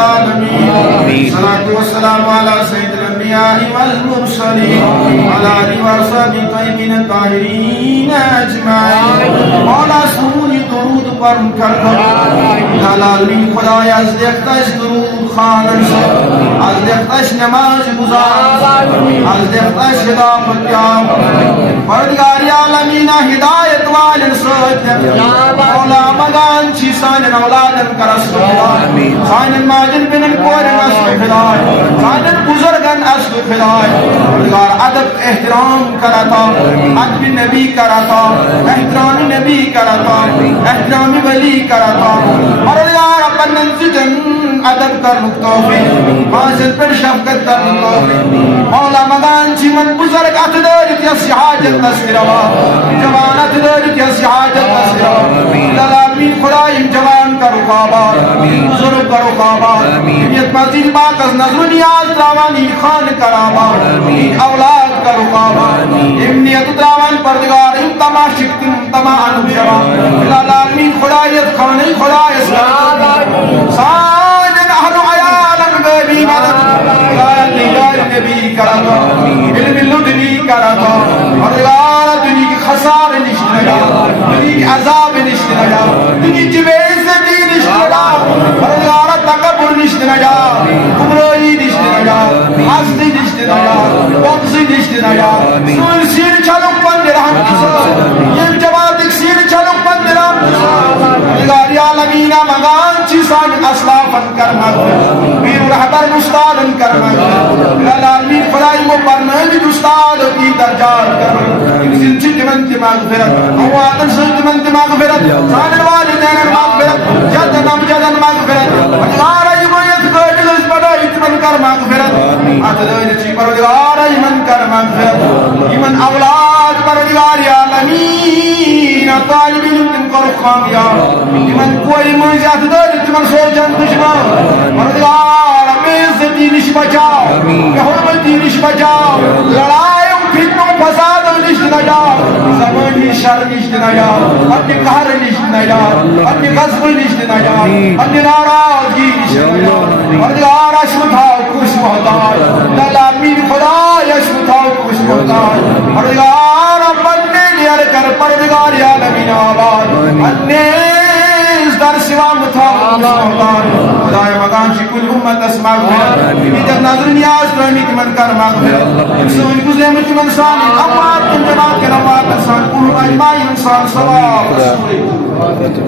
आलमीन। सलातु वस्सलामु अला सय्यिदिल अंबियाइ वल मुरसलीन अला आलिहि व अस्हाबिहि तय्यबीन ताहिरीन अजमाइन। मौला सूनी दुरूद पर कर दो आलमीन। खुदाया az देखताश दुरूद खानन से, az देखताश नमाज गुजार, az देखताश हिदायत याब परवरदिगार आलमीन हिदायत वालन सद मौला मगान छी सानन औलादन करस हिदायत, सानन माजन बिनन कोरन अस हिदायत, सानन बुजुर्गन अस हिदायत। परवरदिगार अदब एहतराम करता, अदब नबी करता, एहतराम नबी करता, एहतराम वली करता। परवरदिगार अपन नंजन अदब कर तौफीक, माजन पर शफकत कर तौफीक। मौला मगान छी मन बुजुर्ग अतदर यस हाजत नसरवा, जवान अतदर यस हाजत नसरवा। आलमीन खुदाई जवान करो काबा, बुजुर्ग करो काबा, नियत मस्जिद बाकस नजर नियाज त्रावानी खान कराबा, औलाद करो काबा, नियत त्रावान परवरदिगार इन तमा शिक्तिम तमा अनुजवा। आलमीन खुदायत खाने खुदायत साजन अहलु अयालन गबी मदद नबी कराता, इल्म लुदनी कराता। परवरदिगार दुनिया की खसार निश्चित, दुनिया की अजाब निश्चित, दुनिया की बेइज्जती निश्चित, परवरदिगार तकब्बुर निश्चित, कुबराई निश्चित, हस्ती निश्चित, बख्शी निश्चित। सुन सिर चलो पंदिराम ये जवाब सिर चलो पंदिराम। परवरदिगार आलमीन मगान चिसान असलाफन कर मगफिरत, वीर रहबर उस्तादन कर मगफिरत। आलमीन खुदाई वो बरनामी उस्ताद की दर्जात कर जिनसे दिमंत मगफिरत, अवादन से दिमंत मगफिरत, सानन वालिदैन मगफिरत, जदन जदन मगफिरत। परवरदिगार इमायत कोटिस बड़ा इतमन कर मगफिरत, अतदर ची परवरदिगार इमन कर मगफिरत। इमन औलाद परवरदिगार आलमीन तालिब इल्म करो कामयाब, इमन कोई मुझ अतदर इतमन सोचन दुश्मन। परवरदिगार बेइज्जती निश बचाओ, बेहुरमती निश बचाओ, लड़ाई फितनों फसाद निश नजाओ, ज़बानी शर निश नजाओ, अपने कहर निश नजाओ, अपने गज़ब निश नजाओ, अपने नाराज़गी निश नजाओ। परवरदिगार अश्मताओ खुश मोहताज, आलमीन खुदा अश्मताओ खुश मोहताज। परवरदिगार अपने नियर कर परवरदिगार आलमीन आबाद अपने दर सिवा मुथा खुदाए मकान शिकुल उम्मत अस्माक इधर नजर नियाज रहमित मन कर मगफिरत सोन गुज़े में तुम इंसान अमात तुम जमात के रवात इंसान कुल अजमाई इंसान सवाब।